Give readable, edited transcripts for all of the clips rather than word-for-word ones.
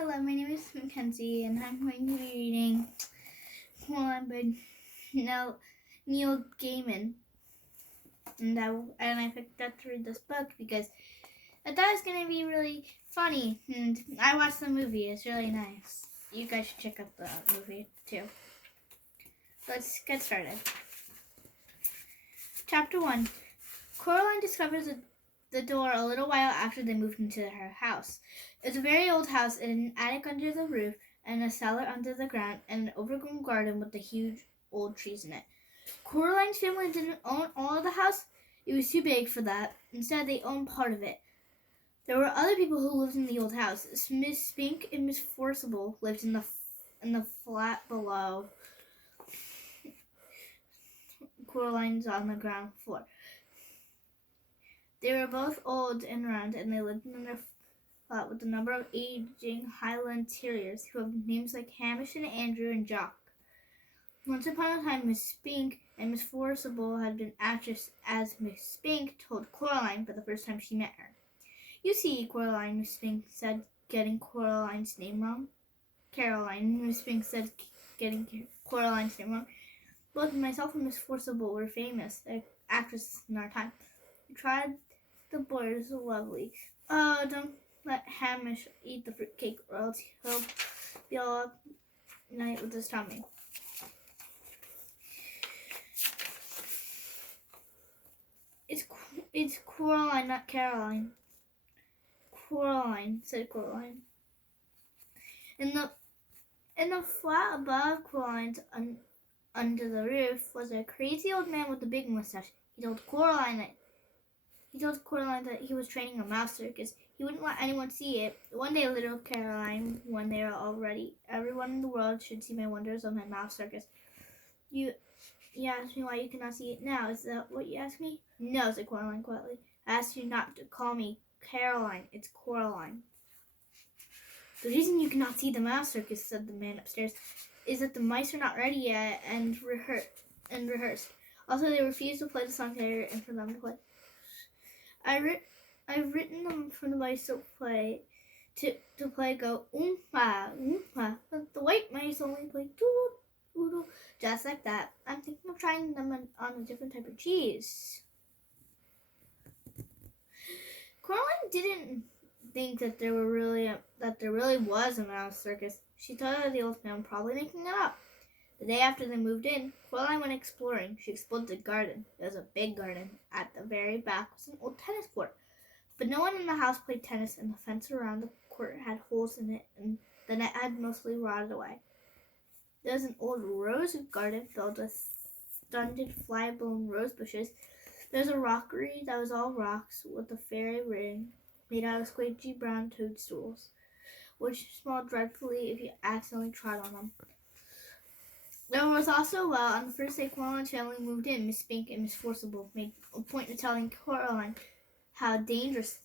Hello, my name is Mackenzie, and I'm going to be reading one by Neil Gaiman. And I picked up to read this book because I thought it was going to be really funny. And I watched the movie. It's really nice. You guys should check out the movie, too. Let's get started. Chapter 1. Coraline discovers the door a little while after they moved into her house. It's a very old house in an attic under the roof and a cellar under the ground and an overgrown garden with the huge old trees in it. Coraline's family didn't own all of the house. It was too big for that. Instead, they owned part of it. There were other people who lived in the old house. Miss Spink and Miss Forcible lived in the flat below. Coraline's on the ground floor. They were both old and round, and they lived in their flat with a number of aging Highland terriers who have names like Hamish and Andrew and Jock. Once upon a time, Miss Spink and Miss Forcible had been actress, as Miss Spink told Coraline for the first time she met her. "You see, Coraline," Miss Spink said, getting Coraline's name wrong. Caroline, Miss Spink said, getting Coraline's name wrong. Both myself and Miss Forcible were famous actresses in our time. We tried the boys are lovely. Oh, don't let Hamish eat the fruitcake, or else he'll be all up night with his tummy. It's Coraline, not Caroline. Coraline, said Coraline. In the flat above Coraline's under the roof was a crazy old man with a big mustache. He told Coraline that he was training a mouse circus. He wouldn't let anyone see it. One day, little Caroline, when they were all ready, everyone in the world should see my wonders of my mouse circus. You asked me why you cannot see it now. Is that what you asked me? No, said Coraline quietly. I asked you not to call me Caroline. It's Coraline. The reason you cannot see the mouse circus, said the man upstairs, is that the mice are not ready yet and rehearsed. Also, they refuse to play the song they written for them to play. I've written them for the mice to play go oompa oompa, but the white mice only play doodle doodle, just like that. I'm thinking of trying them on a different type of cheese. Coraline didn't think that there really was a mouse circus. She thought that the old man was probably making it up. The day after they moved in, Coraline went exploring. She explored the garden. It was a big garden. At the very back was an old tennis court. But no one in the house played tennis, and the fence around the court had holes in it, and the net had mostly rotted away. There was an old rose garden filled with stunted, fly-blown rose bushes. There was a rockery that was all rocks with a fairy ring made out of squidgy brown toadstools, which smelled dreadfully if you accidentally trod on them. There was also a well. On the first day Coraline's family moved in, Miss Spink and Miss Forcible made a point of telling Coraline how dangerous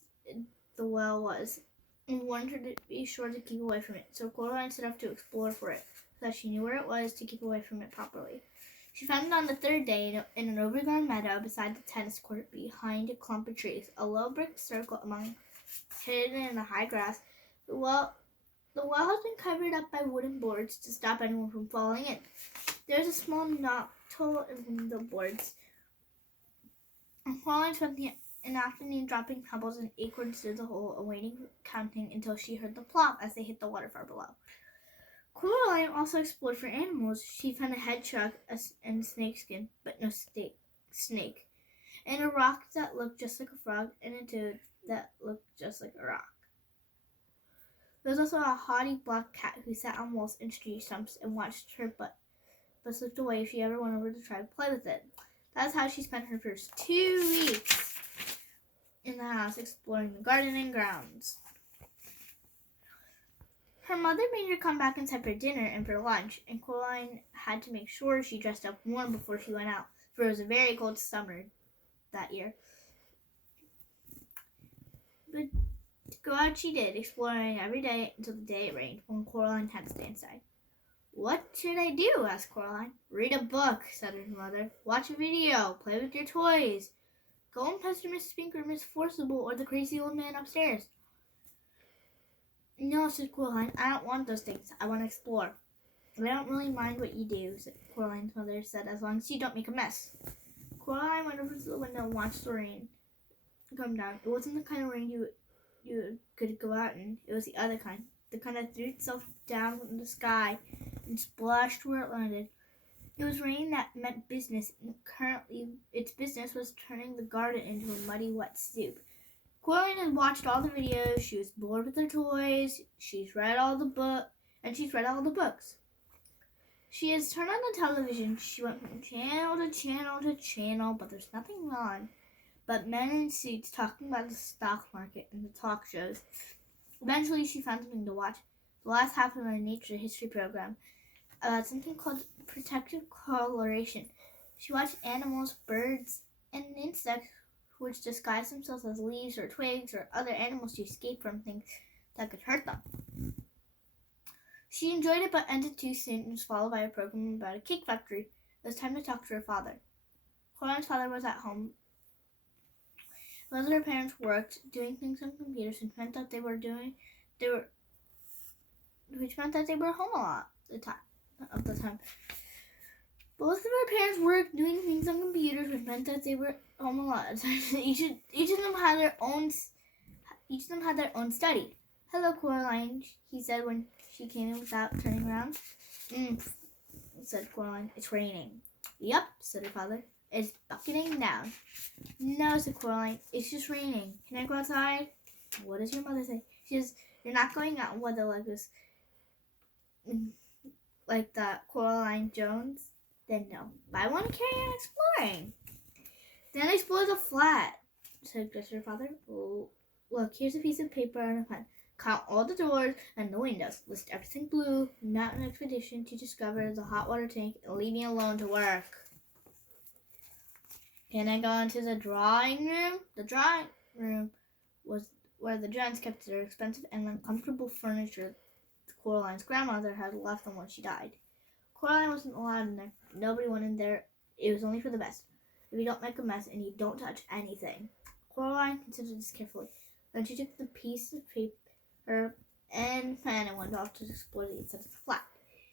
the well was and wanted her to be sure to keep away from it. So Coraline set off to explore for it, so that she knew where it was to keep away from it properly. She found it on the third day in an overgrown meadow beside the tennis court behind a clump of trees, a low brick circle hidden in the high grass. The well has been covered up by wooden boards to stop anyone from falling in. There's a small knothole in the boards. Coraline spent an afternoon dropping pebbles and acorns through the hole, awaiting counting until she heard the plop as they hit the water far below. Coraline also explored for animals. She found a hedgehog and snakeskin, but no snake, and a rock that looked just like a frog, and a toad that looked just like a rock. There was also a haughty black cat who sat on walls and tree stumps and watched her but slipped away if she ever went over to try to play with it. That's how she spent her first 2 weeks in the house exploring the garden and grounds. Her mother made her come back inside for dinner and for lunch, and Coraline had to make sure she dressed up warm before she went out, for it was a very cold summer that year. But go out she did, exploring every day until the day it rained, when Coraline had to stay inside. "What should I do?" asked Coraline. "Read a book," said her mother. "Watch a video. Play with your toys. Go and pester Miss Spink or Miss Forcible or the crazy old man upstairs." No, said Coraline, I don't want those things. I want to explore. I don't really mind what you do, said Coraline's mother said, as long as you don't make a mess. Coraline went over to the window and watched the rain come down. It wasn't the kind of rain you could go out in. It was the other kind. The kind that threw itself down from the sky and splashed where it landed. It was rain that meant business, and currently its business was turning the garden into a muddy, wet soup. Coraline had watched all the videos. She was bored with her toys. She's read all the books. She has turned on the television. She went from channel to channel to channel, but there's nothing on but men in suits talking about the stock market and the talk shows. Eventually, she found something to watch. The last half of a nature history program about something called protective coloration. She watched animals, birds, and insects which disguise themselves as leaves or twigs or other animals to escape from things that could hurt them. She enjoyed it but ended too soon and was followed by a program about a cake factory. It was time to talk to her father. Coraline's father was at home. Both of her parents worked doing things on computers, which meant that they were home a lot of the time. Both of her parents worked doing things on computers, which meant that they were home a lot of times. Each of them had their own study. Hello, Coraline, he said when she came in without turning around. Said Coraline. It's raining. Yep, said her father. It's bucketing down. No, said Coraline. It's just raining. Can I go outside? What does your mother say? She says, you're not going out in weather like this. Like that, Coraline Jones? Then no. But I want to carry on exploring. Then explore the flat, said her father. Oh, look, here's a piece of paper and a pen. Count all the doors and the windows. List everything blue. Mount an expedition to discover the hot water tank and leave me alone to work. Can I go into the drawing room? The drawing room was where the Jones kept their expensive and uncomfortable furniture Coraline's grandmother had left them when she died. Coraline wasn't allowed in there. Nobody went in there. It was only for the best. If you don't make a mess and you don't touch anything. Coraline considered this carefully. Then she took the piece of paper and pen and went off to explore the inside of the flat.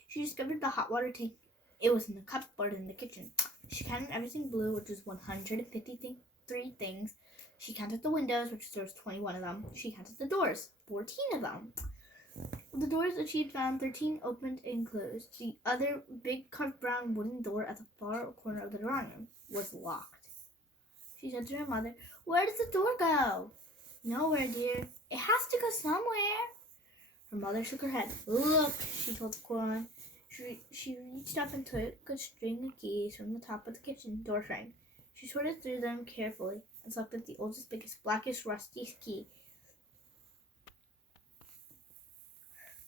She discovered the hot water tank. It was in the cupboard in the kitchen. She counted everything blue, which was 153 things. She counted the windows, which there was 21 of them. She counted the doors, 14 of them. The doors that she had found, 13 opened and closed. The other big carved brown wooden door at the far corner of the drawing room was locked. She said to her mother, where does the door go? Nowhere, dear. It has to go somewhere. Her mother shook her head. Look, she told Coraline. She reached up and took a string of keys from the top of the kitchen door frame. She sorted through them carefully and selected the oldest, biggest, blackest, rustiest key.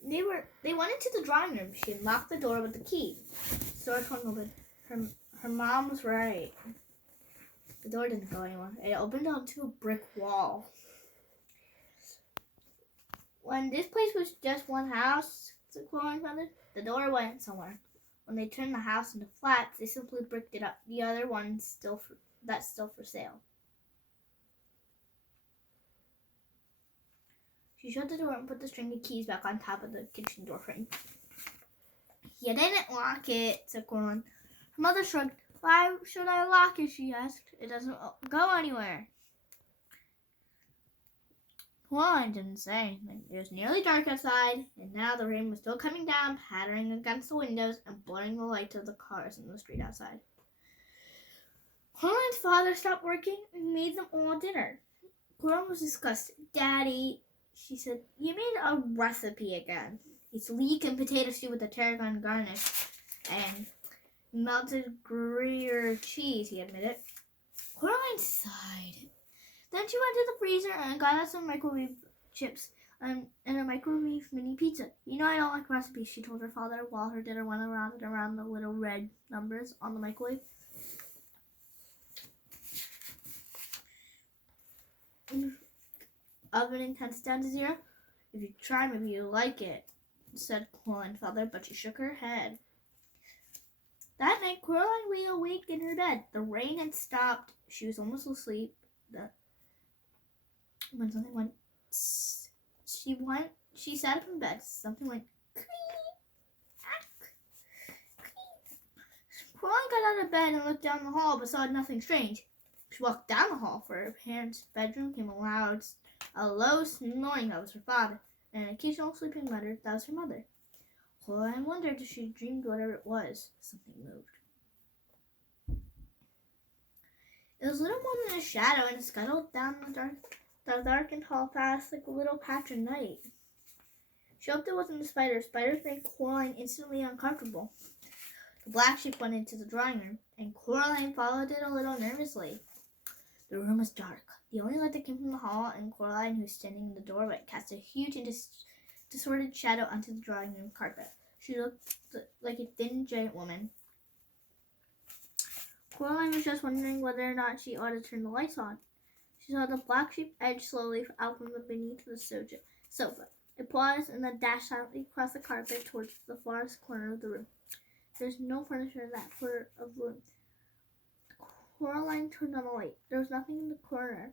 They went into the drawing room. She unlocked the door with the key. The door swung open. Her mom was right. The door didn't go anywhere. It opened onto a brick wall. When this place was just one house, said Coraline's mother, the door went somewhere. When they turned the house into flats, they simply bricked it up. The other one's still for sale. She shut the door and put the string of keys back on top of the kitchen door frame. You didn't lock it, said Coraline. Her mother shrugged. Why should I lock it, she asked. It doesn't go anywhere. Coraline didn't say anything. It was nearly dark outside, and now the rain was still coming down, pattering against the windows and blurring the lights of the cars in the street outside. Coraline's father stopped working and made them all dinner. Coraline was disgusted. Daddy, she said, you made a recipe again. It's leek and potato stew with a tarragon garnish and melted Gruyere cheese, he admitted. Coraline sighed. Then she went to the freezer and got out some microwave chips and a microwave mini pizza. You know I don't like recipes, she told her father while her dinner went around and around the little red numbers on the microwave. Oven counts down to 0. If you try, maybe you'll like it, said Coraline's father, but she shook her head. That night, Coraline lay awake in her bed. The rain had stopped. She was almost asleep. When something went, she went She sat up in bed. Something went creak. Coraline got out of bed and looked down the hall, but saw nothing strange. She walked down the hall, for her parents' bedroom came a low snoring that was her father, and an occasional sleeping mutter that was her mother. Coraline wondered if she dreamed whatever it was. Something moved. It was little more than a shadow, and it scuttled down the darkened hall fast like a little patch of night. She hoped it wasn't a spider. Spiders made Coraline instantly uncomfortable. The black sheep went into the drawing room, and Coraline followed it a little nervously. The room was dark. The only light that came from the hall, and Coraline, who was standing in the doorway, cast a huge and distorted shadow onto the drawing room carpet. She looked like a thin, giant woman. Coraline was just wondering whether or not she ought to turn the lights on. She saw the black sheep edge slowly out from beneath the sofa. It paused and then dashed silently across the carpet towards the farthest corner of the room. There's no furniture in that corner of the room. Coraline turned on the light. There was nothing in the corner.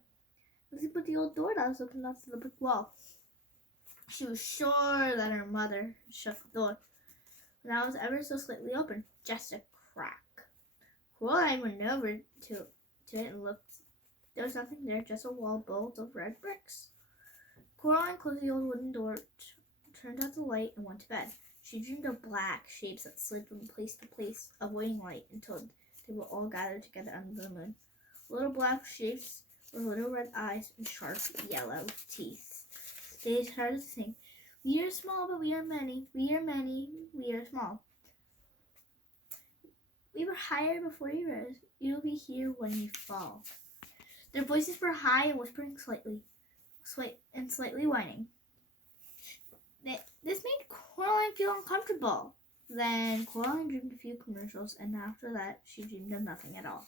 Nothing but the old door that was opened up to the brick wall. She was sure that her mother had shut the door, but now it was ever so slightly open, just a crack. Coraline went over to it and looked. There was nothing there, just a wall built of red bricks. Coraline closed the old wooden door, turned out the light, and went to bed. She dreamed of black shapes that slid from place to place, avoiding light until they were all gathered together under the moon. Little black shapes with little red eyes and sharp yellow teeth. They started to sing, "We are small, but we are many. We are many, we are small. We were higher before you rose. You will be here when you fall." Their voices were high and whispering slightly whining. This made Coraline feel uncomfortable. Then Coraline dreamed a few commercials, and after that, she dreamed of nothing at all.